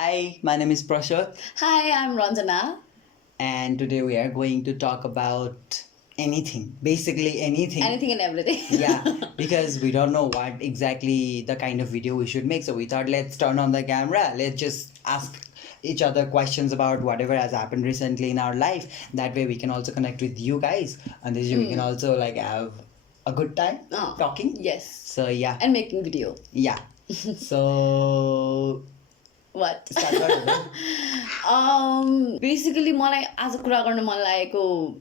Hi, my name is Prashant, Hi, I'm Ranjana. and today we are going to talk about anything, basically anything. Anything and everything. Yeah, because we don't know what exactly the kind of video we should make, so we thought let's turn on the camera, let's just ask each other questions about whatever has happened recently in our life. That way, we can also connect with you guys, and this way we can also like have a good time Oh, talking. yes. So yeah, And making video. yeah. So What? start गर्नु basically मलाई आज कुरा गर्न मन लागेको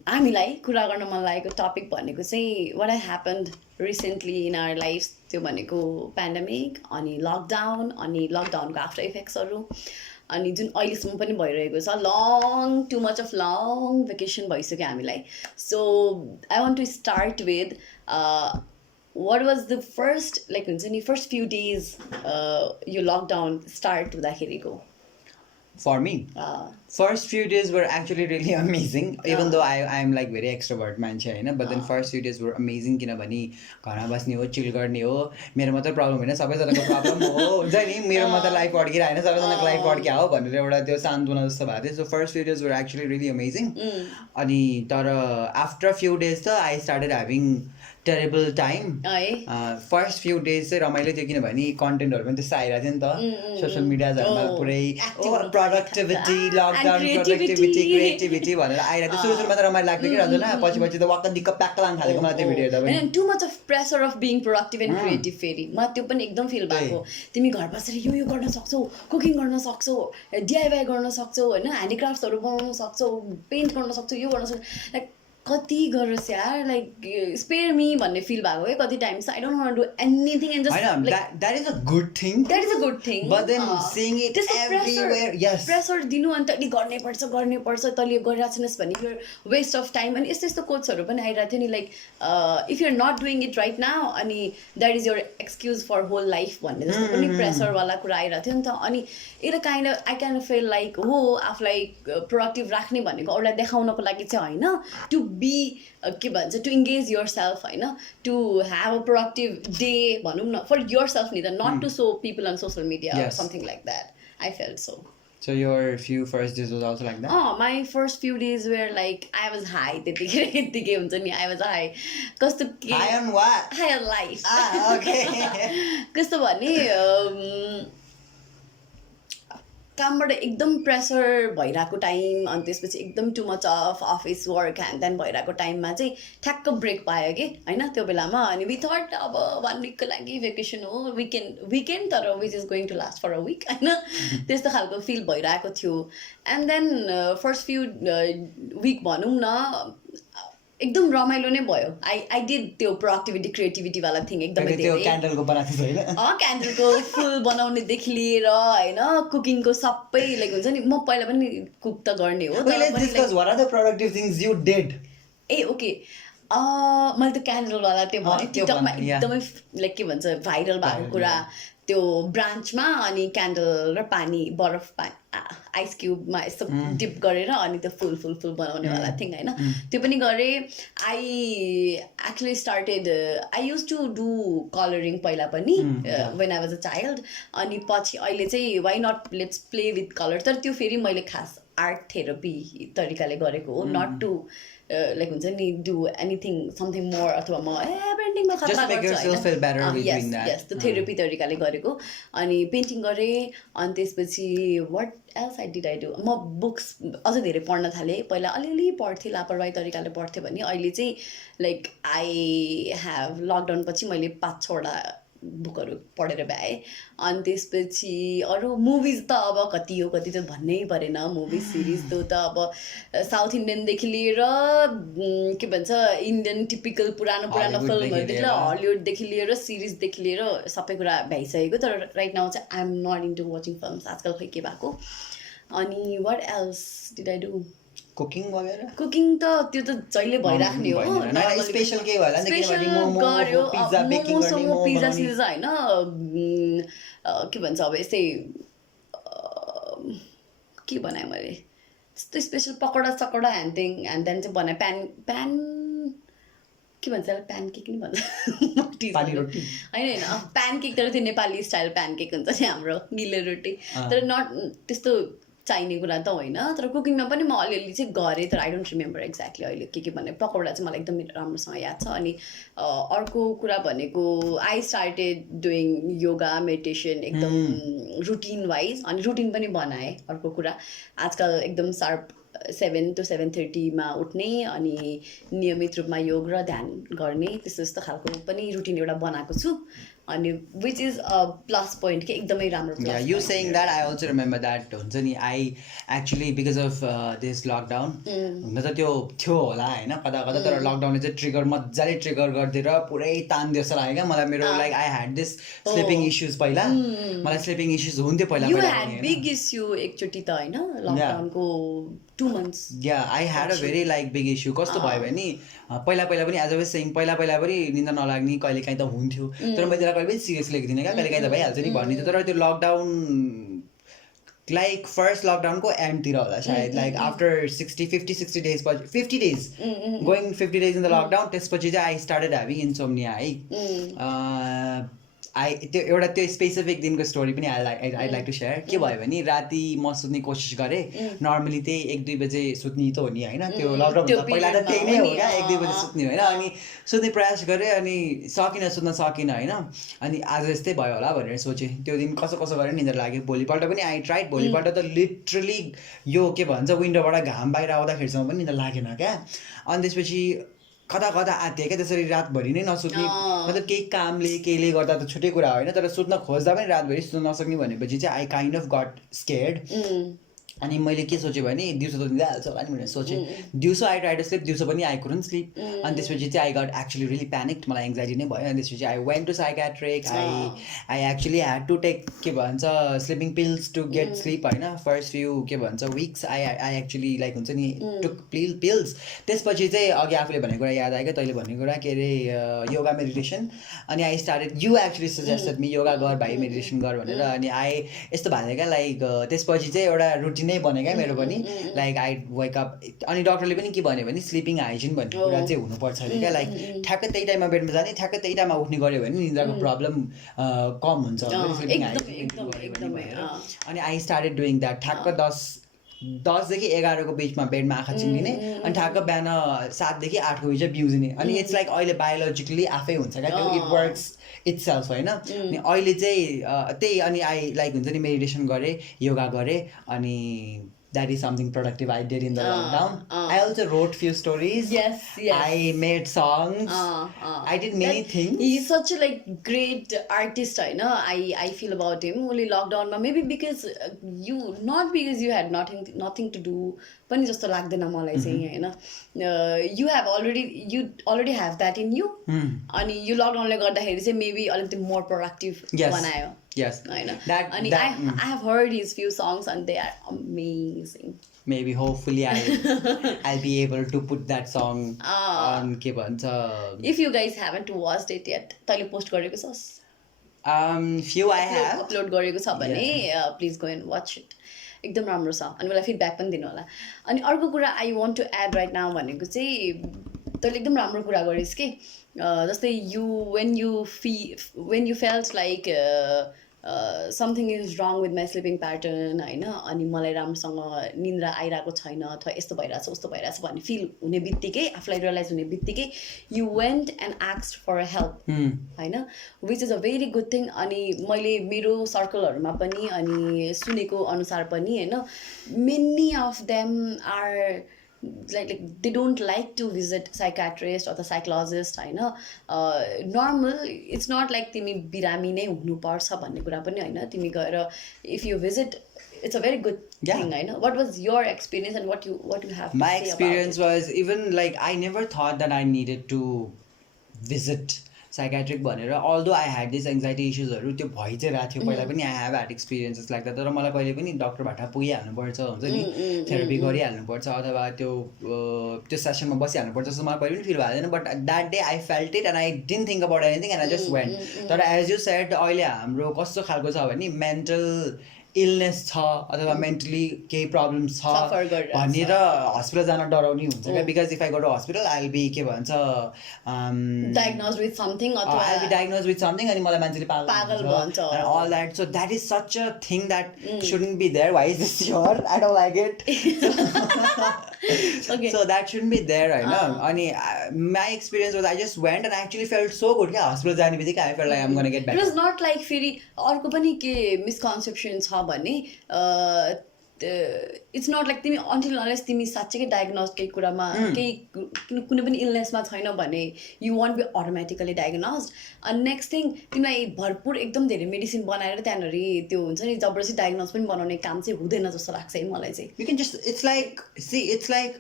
हामीलाई कुरा गर्न मन लागेको टपिक भनेको चाहिँ what I happened recently in our life त्यो भनेको पेन्डेमिक अनि लकडाउन अनि लकडाउनको आफ्टर इफेक्ट्सहरू अनि जुन अहिलेसम्म पनि भइरहेको छ long too much of long vacation भइसक्यो हामीलाई so I want to start with what was the first like हुन्छ नि first few days यो लकडाउन स्टार्ट हुँदाखेरिको for me. First few days were actually really amazing, even though I'm like very extrovert मान्छे होइन, but then first few days were amazing किनभने घरमा बस्ने हो, चिल गर्ने हो, मेरो मात्र प्रब्लम होइन सबैजनाको प्रब्लम हो हुन्छ नि, मेरो मात्र लाइफ अड्किएर होइन सबैजनाको लाइफ अड्किया हो भनेर एउटा त्यो सान्त्वना जस्तो भएको थियो. सो फर्स्ट फ्यु डेज वर एक्चुली रियली अमेजिङ. अनि तर आफ्टर फ्यु डेज त I started having terrible time. First few days चाहिँ रमाइलो थियो किनभने कन्टेन्टहरू पनि त्यस्तो आइरहेको थियो नि त सोसियल मिडियाजहरूमा पुरै प्रोडक्टिभिटी लकडाउन प्रोडक्टिभिटी क्रिएटिभिटी भनेर आइरहेको थियो. सुरुमा त रमाइलो लाग्थ्यो कि रहँदैन, पछि पछि त वाक्क दिक्क प्याक्क लाग्न थालेको मलाई त्यो भिडियो हेर्दा पनि. To much of pressure of being productive and creative फेरि मलाई त्यो पनि एकदम फिल भएको. तिमी घर बसेर यो गर्न सक्छौ, कुकिङ गर्न सक्छौ, डिआइवाई गर्न सक्छौ होइन, ह्यान्डिक्राफ्ट्सहरू बनाउन सक्छौ, पेन्ट गर्न सक्छौ, यो गर्न सक्छौ. लाइक कति गरोस् यार, लाइक स्पेयर मी भन्ने फिल भएको है कति time. I don't want to do anything and just that is a good thing. That is a good thing. But then seeing it everywhere, yes. Pressure दिनु अनि तैँले गर्नै पर्छ तैँले गरिरहेको छैनस् भने यो वेस्ट अफ टाइम अनि यस्तो यस्तो कोट्सहरू पनि आइरहेको थियो नि. Like if you're not doing it right now अनि that is your excuse for whole life भन्ने जस्तो पनि प्रेसरवाला कुरा आइरहेको थियो नि त. अनि it kind of I can feel like हो आफूलाई प्रोडक्टिभ राख्ने भनेको अरूलाई देखाउनको लागि चाहिँ होइन, टु बी के भन्छ टु इङ्गेज योर सेल्फ होइन, to have a productive day भनौँ न फर योर सेल्फ नि त, not to show people on social media something like that. I felt so. So your few first days was also like that? My first few days were like I was high. त्यतिकै हुन्छ नि, I was high. कस्तो के High on what? High on life. Okay. कस्तो भने कामबाट एकदम pressure भइरहेको टाइम अनि त्यसपछि एकदम too much of office work and then भइरहेको टाइममा चाहिँ ठ्याक्क ब्रेक पायो कि होइन त्यो बेलामा. अनि वी थट अब 1 विकको लागि भेकेसन हो, विकेन्ड तर which is going to last for a week होइन, त्यस्तो खालको फिल भइरहेको थियो. And then first few week भनौँ न एकदम रमाइलो नै भयो. आई डिड त्यो प्रोडक्टिभिटी क्रिएटिभिटीवाला थिङ एकदमै धेरै. क्यान्डलको बनाएको थियो होइन? क्यान्डलको फुल बनाउनेदेखि लिएर होइन कुकिङको सबै लाइक हुन्छ नि. म पहिला पनि कुक त गर्ने हो तर Discuss what are the productive things you did? A okay मैले त्यो क्यान्डलवाला त्यो भने टिकटकमा एकदमै लाइक के भन्छ भाइरल भएको कुरा, त्यो ब्रान्चमा अनि क्यान्डल र पानी बरफ आइस क्युबमा यस्तो डिप गरेर अनि त्यो फुल बनाउनेवाला थिङ होइन, त्यो पनि गरेँ. I actually started I used to do colouring पहिला पनि when I was a child. अनि पछि अहिले चाहिँ why not let's play with colour. तर त्यो फेरि मैले खास आर्ट थेरापी तरिकाले गरेको हो, नट टु लाइक हुन्छ नि डु एनिथिङ समथिङ मोर अथवा म पेन्टिङमा खतरा गर्छु होइन. यस त्यो थेरापी तरिकाले गरेको. अनि पेन्टिङ गरेँ अनि त्यसपछि what else I did I do, म बुक्स अझ धेरै पढ्न थालेँ. पहिला अलिअलि पढ्थेँ लापरवाही तरिकाले पढ्थेँ भने अहिले चाहिँ लाइक आई ह्याभ लकडाउन पछि मैले 5-6वटा बुकहरू पढेर भ्याएँ. अनि त्यसपछि अरू मुभिज त अब कति हो कति त भन्नै परेन. मुभिज सिरिज त अब साउथ इन्डियनदेखि लिएर के भन्छ इन्डियन टिपिकल पुरानो फिल्महरूदेखि लिएर हलिउडदेखि लिएर सिरिजदेखि लिएर सबै कुरा भ्याइसकेको. तर राइट नाउ चाहिँ I am not into watching films आजकल खै के भएको. अनि what else did I do? Cooking वगैरह. कुकिङ त त्यो त जहिले भइराख्ने हो. स्पेसल केही होला नि किनभने मोमो पिज्जा बेकिङ गर्ने पिज्जा सिज्जा होइन के भन्छ अब यस्तै के बनाएँ मैले त्यस्तो स्पेसल पकौडा सकौडा ह्यान्ड देन चाहिँ बनाएँ. प्यान के भन्छ प्यानकेक नि भन्छ पानी रोटी होइन होइन प्यानकेक तर त्यो नेपाली स्टाइल प्यानकेक हुन्छ नि हाम्रो गिलो रोटी तर नट त्यस्तो चाहिने कुरा त होइन तर कुकिङमा पनि म अलिअलि चाहिँ गरेँ तर आई डोन्ट रिमेम्बर एक्ज्याक्टली अहिले के भने पकौडा चाहिँ मलाई एकदम राम्रोसँग याद छ अनि अर्को कुरा भनेको I started doing yoga meditation एकदम रुटिन वाइज अनि रुटिन पनि बनाएँ अर्को कुरा आजकल एकदम सार्प 7 to 7:30 उठ्ने अनि नियमित रूपमा योग र ध्यान गर्ने त्यस्तो त्यस्तो खालको पनि रुटिन एउटा बनाएको छु अनि which is a plus point के एकदमै राम्रो Yeah, you saying that, I also remember that हुन्छ नि I actually because of this lockdown हुन त त्यो थियो होला होइन कता कता तर लकडाउनले चाहिँ ट्रिगर मजाले ट्रिगर गरिदिएर पुरै तानिदियो जस्तो लाग्यो क्या मलाई मेरो like I had this sleeping issues पहिला मलाई स्लिपिङ इस्युज हुन्थ्यो पहिला यु ह्याड बिग इस्यु एकचोटि त होइन लकडाउनको 2 months Yeah, I had a very like big issue कस्तो भयो भने पहिला पनि एज अ सेङ पहिला पनि निन्दा नलाग्ने कहिले काहीँ त हुन्थ्यो तर मैले त्यसलाई कहिले पनि सिरियस लिएको क्या कहिले काहीँ त भइहाल्छ नि भन्ने थियो तर त्यो लकडाउन लाइक फर्स्ट लकडाउनको एन्डतिर होला सायद लाइक आफ्टर 50-60 days पछि 50 days going 50 days in the lockdown त्यसपछि चाहिँ आई स्टार्टेड ह्याभिङ इन्सोम्निया है त्यो एउटा त्यो स्पेसिफिक दिनको स्टोरी पनि आई लाइक टु सेयर के भयो भने राति म सुत्ने कोसिस गरेँ नर्मली त्यही 1-2 बजे सुत्ने त हो नि होइन त्यो लकडाउन पहिला त त्यही नै हो क्या 1-2 बजे सुत्ने होइन अनि सुत्ने प्रयास गरेँ अनि सुत्न सकिनँ होइन अनि आज यस्तै भयो होला भनेर सोचेँ त्यो दिन कसो गरेर निन्द्रा लाग्यो भोलिपल्ट पनि आई ट्राइड भोलिपल्ट त लिटरली यो के भन्छ विन्डोबाट घाम बाहिर आउँदाखेरिसम्म पनि निन्द्रा लागेन क्या अनि त्यसपछि कता आँटेँ क्या त्यसरी रातभरि नै नसुत्ने मतलब केही कामले केहीले गर्दा त छुट्टै कुरा होइन तर सुत्न खोज्दा पनि रातभरि सुत्न नसक्ने भनेपछि चाहिँ I kind of got scared अनि मैले के सोचेँ भने दिउँसो त दिँदाहाल्छ होला नि भनेर सोचेँ दिउँसो आई ट्राई टु स्लिप दिउँसो पनि आई कुडन्ट स्लिप अनि त्यसपछि चाहिँ I got actually really panicked मलाई एङ्जाइटी नै भयो अनि त्यसपछि I went to psychiatric I actually had to take के भन्छ sleeping pills to get sleep होइन फर्स्ट फ्यु के भन्छ विक्स आई एक्चुली लाइक हुन्छ नि टुक पिल्स त्यसपछि चाहिँ अघि आफूले भनेको कुरा याद आयो क्या तैँले भनेको कुरा के अरे योगा मेडिटेसन अनि I started you actually suggested me yoga गर भाइ मेडिटेसन गर भनेर अनि आई यस्तो भएको क्या लाइक त्यसपछि चाहिँ एउटा रुटिन नै बन्यो क्या मेरो पनि लाइक आई वेक अप अनि डक्टरले पनि के भन्यो भने स्लिपिङ हाइजिन भन्ने कुरा चाहिँ हुनुपर्छ अरे क्या लाइक ठ्याक्कै त्यही टाइममा बेडमा जाने ठ्याक्कै त्यही टाइममा उठ्ने गऱ्यो भने निन्द्राको प्रब्लम कम हुन्छ स्लिपिङ हाइजिन अनि आई स्टार्टेड डुइङ द्याट ठ्याक्क 10 देखि 11 को बिचमा बेडमा आँखा चिम्लिने अनि ठ्याक्क बिहान 7 देखि 8 को बिच बिउजिने अनि इट्स लाइक अहिले बायोलोजिकली आफै हुन्छ क्या त्यो इट वर्क्स इट्सेल्फ होइन अनि अहिले चाहिँ त्यही अनि आई लाइक हुन्छ नि मेडिटेसन गरेँ योगा गरेँ अनि that is something productive I did in the lockdown. I also wrote few stories. Yes. I made songs. I did many things. He's such a like great artist, I know. I feel about him only lockdown, maybe because not because you had nothing to do. Pani jasto lagdaina malai चाहिँ हैन you already have that in you. अनि you lockdown ले गर्दाखेरि चाहिँ maybe अलिकति more productive बनायो. Yes. I have heard his few songs and they are amazing. Maybe hopefully I'll be able to put that song on के भन्छ. If you guys haven't watched it yet, तैले post गरेको छस्? Few I have. Upload गरेको छ भने please go and watch it. एकदम राम्रो छ अनि मलाई फिडब्याक पनि दिनु होला अनि अर्को कुरा I want to add right now भनेको चाहिँ तैँले एकदम राम्रो कुरा गरिस् कि जस्तै when you felt like something is wrong with my sleeping pattern होइन अनि मलाई राम्रोसँग निन्द्रा आइरहेको छैन अथवा यस्तो भइरहेछ उस्तो भइरहेछ भन्ने फिल हुने बित्तिकै आफूलाई रियलाइज हुने बित्तिकै you went and asked for a help होइन which is a very good thing अनि मैले मेरो सर्कलहरूमा पनि अनि सुनेको अनुसार पनि होइन many of them are like they don't like to visit psychiatrist or the psychologist होइन normal it's not like तिमी बिरामी नै हुनुपर्छ भन्ने कुरा पनि होइन तिमी गएर if you visit it's a very good thing होइन what was your experience and what you have my experience was even like I never thought that I needed to visit psychiatric भनेर although I had this anxiety issuesहरू त्यो भइ चाहिँ रहेको थियो पहिला पनि I have had experiences like that तर मलाई कहिले पनि डक्टरबाट पुगिहाल्नुपर्छ हुन्छ नि थेरापी गरिहाल्नुपर्छ अथवा त्यो सेसनमा बसिहाल्नुपर्छ जस्तो मलाई कहिले पनि फिल भएको थिएन but that day I felt it and I didn't think about anything and I just went तर एज यु सेड अहिले हाम्रो कस्तो खालको छ भने मेन्टल इलनेस छ अथवा मेन्टली केही प्रब्लम्स छ Suffer गरिरहेछ। भनेर हस्पिटल जान डराउने हुन्छ क्या because if I go to hospital I will be के भन्छ Diagnosed with something अथवा I be diagnose with something अनि मलाई मान्छेले पागल भन्छ। All that so that is such a thing that shouldn't be there why is this your I don't like it Okay. So that shouldn't be there होइन अनि my experience was I just went and actually felt so good क्या hospital जाने बित्तिकै I felt like I'm gonna get it back was not like फेरि अर्को पनि के misconception छ भने इट्स नट लाइक तिमी अन्टिल अनलेस तिमी साँच्चैकै डायग्नोज केही कुरामा केही कुनै पनि इलनेसमा छैन भने you won't be automatically diagnose अनि नेक्स्ट थिङ तिमीलाई भरपुर एकदम धेरै मेडिसिन बनाएर त्यहाँनिर त्यो हुन्छ नि जबरजस्ती डायग्नोज पनि बनाउने काम चाहिँ हुँदैन जस्तो लाग्छ है मलाई चाहिँ You can just, it's like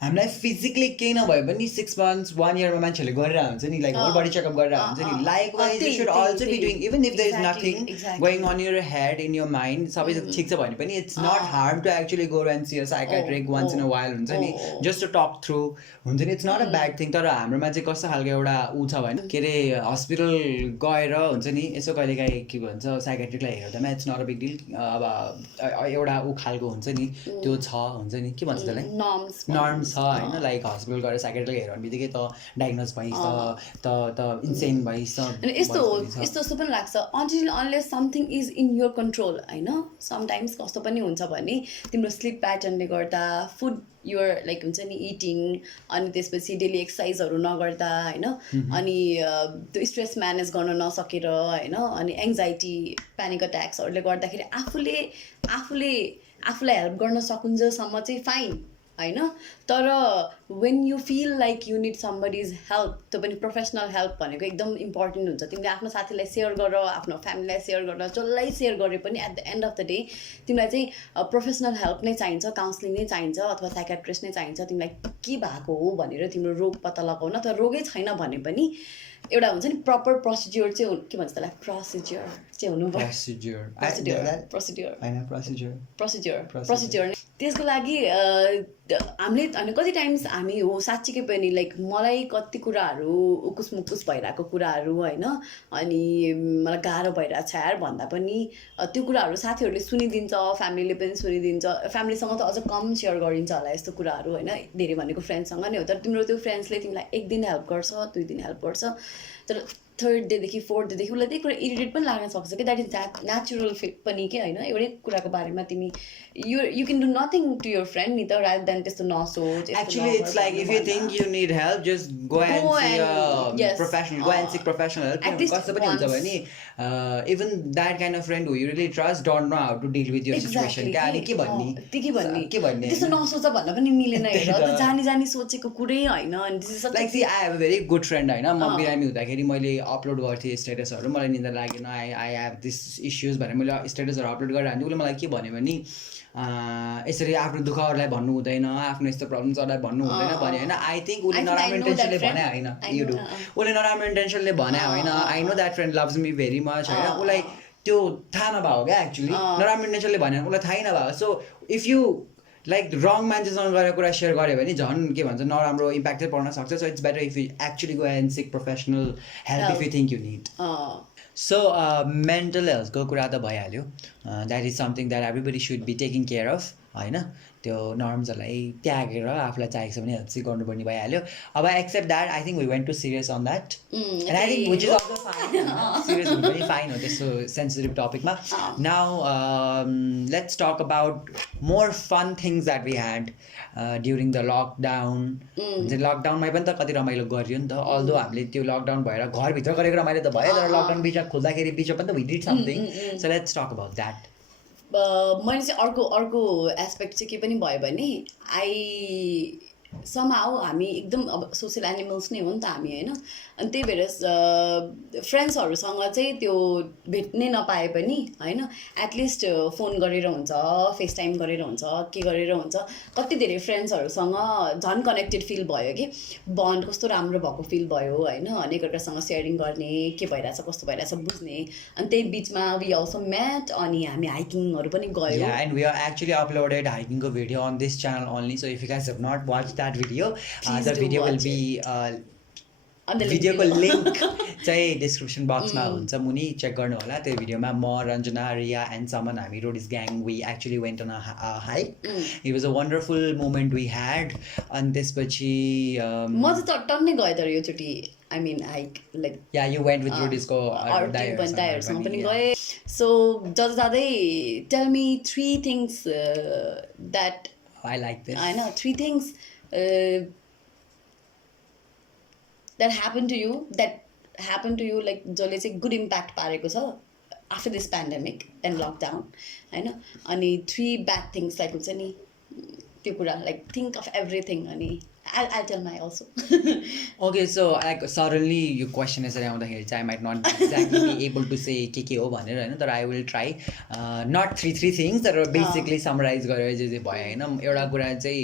हामीलाई फिजिकली केही नभए पनि 6 months 1 year मा मान्छेहरूले गरिरहेको हुन्छ नि लाइक होल बडी चेकअप गरिरहेको हुन्छ नि likewise you should also be doing even if there is nothing going on your head in your mind सबै ठिक छ भने पनि it's not harm to actually go and see a psychiatric once in a while हुन्छ नि just to talk through हुन्छ नि it's not a bad thing तर हाम्रोमा चाहिँ कस्तो खालको एउटा ऊ छ भने के अरे हस्पिटल गएर हुन्छ नि यसो कहिलेकाहीँ के भन्छ साइकेट्रिकलाई हेर्दामा it's not a big deal अब एउटा ऊ खालको हुन्छ नि त्यो छ हुन्छ नि के भन्छ त्यसलाई नर्म्स छ होइन लाइक हस्पिटल गएर साइकेट्रिकलाई हेर्ने बित्तिकै त डायग्नोज भइस् त इन्सेन भइस् अनि यस्तो यस्तो पनि लाग्छ until unless something is in your control होइन समटाइम्स कस्तो पनि हुन्छ भने तिम्रो स्लिप प्याटर्नले गर्दा फुड युर लाइक हुन्छ नि इटिङ अनि त्यसपछि डेली एक्सर्साइजहरू नगर्दा होइन अनि त्यो स्ट्रेस म्यानेज गर्न नसकेर होइन अनि एङ्जाइटी प्यानिक अट्याक्सहरूले गर्दाखेरि आफूलाई हेल्प गर्न सकुन्जेलसम्म चाहिँ फाइन होइन तर when you feel like you need somebody's help त्यो पनि प्रोफेसनल हेल्प भनेको एकदम इम्पोर्टेन्ट हुन्छ तिमीले आफ्नो साथीलाई सेयर गर आफ्नो फ्यामिलीलाई सेयर गर जसलाई सेयर गरे पनि at the end of the day तिमीलाई चाहिँ प्रोफेसनल हेल्प नै चाहिन्छ काउन्सिलिङ नै चाहिन्छ अथवा साइकेट्रिस्ट नै चाहिन्छ तिमीलाई के भएको हो भनेर तिम्रो रोग पत्ता लगाउन तर रोगै छैन भने पनि एउटा हुन्छ नि प्रपर प्रोसिड्योर चाहिँ के भन्छ त्यसलाई प्रोसिड्योर चाहिँ हुनु प्रोसिड्योर त्यसको लागि हामीले अनि कति टाइम्स हामी हो साँच्चीकै पनि लाइक मलाई कति कुराहरू उकुस मुकुस भइरहेको कुराहरू होइन अनि मलाई गाह्रो भइरहेको छ यार भन्दा पनि त्यो कुराहरू साथीहरूले सुनिदिन्छ फ्यामिलीले पनि सुनिदिन्छ फ्यामिलीसँग त अझ कम सेयर गरिन्छ होला यस्तो कुराहरू होइन धेरै भनेको फ्रेन्ड्ससँग नै हो तर तिम्रो त्यो फ्रेन्ड्सले तिमीलाई 1 दिन हेल्प गर्छ 2 दिन हेल्प गर्छ तर 3rd डेदेखि 4th डेदेखि उसलाई त्यही कुरा इरिटेट पनि लाग्न सक्छ कि द्याट इज नेचुरल फिट पनि के होइन एउटै कुराको बारेमा तिमी you can do nothing to your friend नि त रादर देन त्यस्तो नसोच actually it's like if you think you need help just go and see a professional go and seek professional help कस्तो पनि हुन्छ भने even that kind of friend who you really trust don't know how to deal with your situation क्या अनि के भन्ने त्यस्तो नसोच भन्न पनि मिलेन हेर जानी जानी सोचेको कुरै होइन like see I have a very good friend होइन म बिरामी हुँदाखेरि मैले अपलोड गर्थेँ स्टेटसहरू मलाई निन्दा लागेन आई हेभ दिस इस्युज भनेर मैले स्टेटसहरू अपलोड गरिरहन्थेँ उसले मलाई के भन्यो भने यसरी आफ्नो दुःखहरूलाई भन्नु हुँदैन आफ्नो यस्तो प्रब्लम्सहरूलाई भन्नु हुँदैन भन्यो होइन आई थिङ्क उसले नराम्रो इन्टेन्सनले भने होइन उसले नराम्रो इन्टेन्सनले भने होइन I know that friend loves me very much होइन उसलाई त्यो थाहा नभएको क्या एक्चुली नराम्रो इन्टेन्सनले भन्यो उसलाई थाहै नभएको सो इफ यु लाइक रङ मान्छेसँग गएर कुरा सेयर गऱ्यो भने झन् के भन्छ नराम्रो इम्प्याक्ट चाहिँ पर्न सक्छ so it's better if you actually go and seek professional help if you think you need so mental हेल्थको कुरा त भइहाल्यो that is something that everybody should be taking care of होइन त्यो नर्म्सहरूलाई त्यागेर आफूलाई चाहिएको छ भने हेल्प चाहिँ गर्नुपर्ने भइहाल्यो अब except that I think we went too serious on that and I think which is also fine serious हुनु पनि फाइन हो त्यस्तो सेन्सिटिभ टपिकमा now let's talk about more fun things that we had during the lockdown लकडाउनमै पनि त कति रमाइलो गरियो नि त अल्दो हामीले त्यो लकडाउन भएर घरभित्र गरेको रमाइलो त भयो तर लकडाउन बिचमा खोल्दाखेरि बिचमा पनि त we did something so let's talk about that मैले चाहिँ अर्को एस्पेक्ट चाहिँ के पनि भयो भने समहाउ हामी एकदम अब सोसियल एनिमल्स नै हो नि त हामी होइन अनि त्यही भएर फ्रेन्ड्सहरूसँग चाहिँ त्यो भेट्नै नपाए पनि होइन एटलिस्ट फोन गरेर हुन्छ फेस टाइम गरेर हुन्छ के गरेर हुन्छ कति धेरै फ्रेन्ड्सहरूसँग झन् कनेक्टेड फिल भयो कि बन्ड कस्तो राम्रो भएको फिल भयो होइन अनि एकअर्कासँग सेयरिङ गर्ने के भइरहेछ कस्तो भइरहेछ बुझ्ने अनि त्यही बिचमा वी अल्सो म्याट अनि हामी हाइकिङहरू पनि गयो and we are actually uploaded हाइकिङको video on this channel only so if you guys have not watch that video the video will be भिडियोको लिङ्क चाहिँ डिस्क्रिप्सन बक्समा हुन्छ मुनि चेक गर्नु होला त्यो भिडियोमा म रञ्जना रिया एन्ड समन हामी Roadies gang we actually went on a hike it was a wonderful moment we had अनि त्यसपछि म त टन्नै गएँ तर योचोटि I mean hike like yeah you went with रोडिसको दाइहरूसँग पनि गएँ सो जाँदै tell me 3 things that I like this होइन 3 things that happened to you like जसले चाहिँ गुड इम्प्याक्ट पारेको छ after this pandemic and lockdown होइन अनि 3 ब्याड थिङ्स लाइक हुन्छ नि त्यो कुरा लाइक थिङ्क अफ एभ्रिथिङ अनि I'll tell my also. Okay, so like suddenly your question is around the I might not exactly be able to say के हो भनेर हैन तर I will try not three things that are basically summarize गरेर जे भयो हैन एउटा कुरा चाहिँ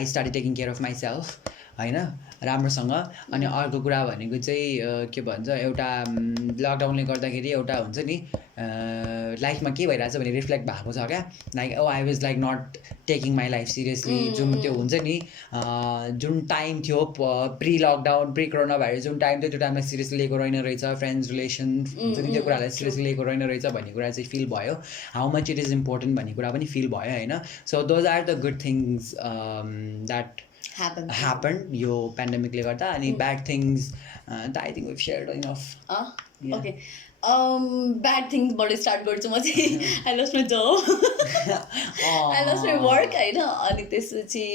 I started taking care of myself हैन राम्रोसँग अनि अर्को कुरा भनेको चाहिँ के भन्छ एउटा लकडाउनले गर्दाखेरि एउटा हुन्छ नि लाइफमा के भइरहेछ भने रिफ्लेक्ट भएको छ क्या like I was like not taking my life seriously जुन त्यो हुन्छ नि जुन टाइम थियो pre lockdown pre coronavirus जुन टाइम थियो त्यो टाइममा सिरियसली लिएको रहेन रहेछ फ्रेन्ड्स रिलेसन हुन्छ नि त्यो कुरालाई सिरियसली लिएको रहेन रहेछ भन्ने कुरा चाहिँ फिल भयो how much it is important भन्ने कुरा पनि फिल भयो होइन so those are the good things that happened यो पेन्डेमिकले गर्दा अनि ब्याड थिङ्स त I think we've shared enough okay bad थिङ्सबाट स्टार्ट गर्छु म चाहिँ I lost my job I lost my work होइन अनि त्यसपछि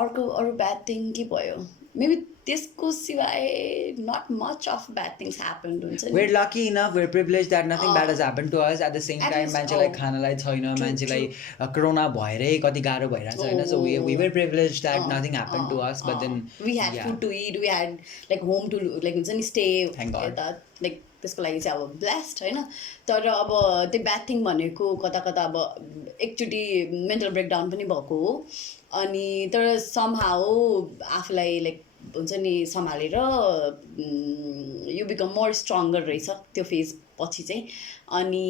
अरू ब्याड थिङ के भयो मेबी त्यसको सिवाय not much of bad things happened हुन्छ नि we're lucky enough we're privileged that nothing bad has happened to us at the same time मान्छेलाई खानलाई छैन मान्छेलाई कोरोना भएरै कति गाह्रो भइरहेछ हैन so we were privileged that nothing happened to us but then we had food to eat we had like home to like हुन्छ नि stay like त्यसको लागि चाहिँ अब ब्लेस्ड होइन तर अब त्यो ब्याड थिङ भनेको कता कता अब एकचोटि मेन्टल ब्रेकडाउन पनि भएको हो अनि तर समहाउ आफूलाई लाइक हुन्छ नि सम्हालेर यु बिकम मोर स्ट्रङ्गर रहेछ त्यो फेज पछि चाहिँ अनि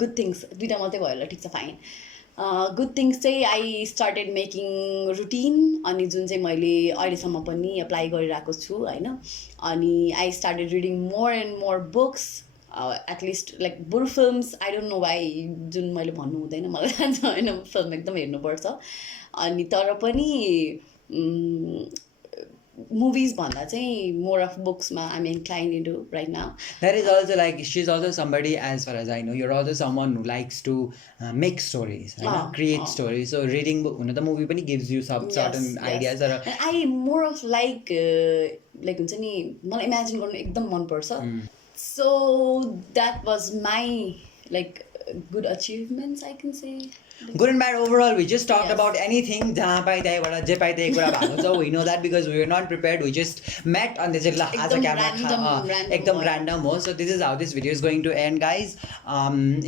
गुड थिङ्स दुइटा मात्रै भयो होला ठिक छ फाइन गुड थिङ्स चाहिँ आई स्टार्टेड मेकिङ रुटिन अनि जुन चाहिँ मैले अहिलेसम्म पनि एप्लाई गरिरहेको छु होइन अनि I started reading more and more books at least like बरु films I don't know why जुन मैले भन्नु हुँदैन मलाई थाहा छ होइन फिल्म एकदम हेर्नुपर्छ अनि तर पनि movies भन्दा चाहिँ more of books ma I'm inclined into right now. That is also like she's also somebody as far as I know you're also someone who likes to make stories create stories so reading book the movie pani gives you some certain ideas or I more of like हुन्छ नि मलाई imagine गर्नु एकदम मन पर्छ so that was my like good achievements I can say. Good and bad overall we just talked about anything jaha pai त्यहीबाट जे पाइ त्यही कुरा भएको छ we know that because we were not prepared we just met on this आज camera एकदम random हो so this is how this video is going to end guys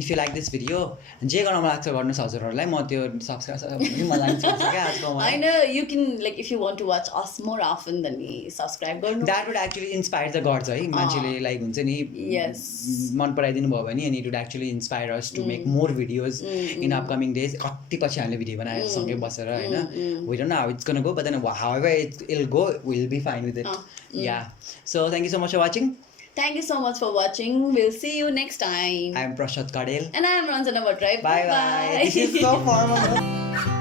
if you like this video जे गर्न मन लाग्छ गर्नुस् हजुरहरुलाई म त्यो सब्स्क्राइब पनि मलाई छ के आजको I know you can like if you want to watch us more often then subscribe गर्नु that would actually inspire the गर्छ है मान्छेले like हुन्छ नि मन पराइदिनु भयो भने and it would actually inspire us to make more videos in upcoming days कति पछि हामीले भिडियो बनाएर सँगै बसेर हैन we don't know how it's going to go but then however it'll go we'll be fine with it yeah so thank you so much for watching. Thank you so much for watching. We'll see you next time. I am Prashad Kadel and I am Ranjana Bhattarai. Bye bye. This is so formal.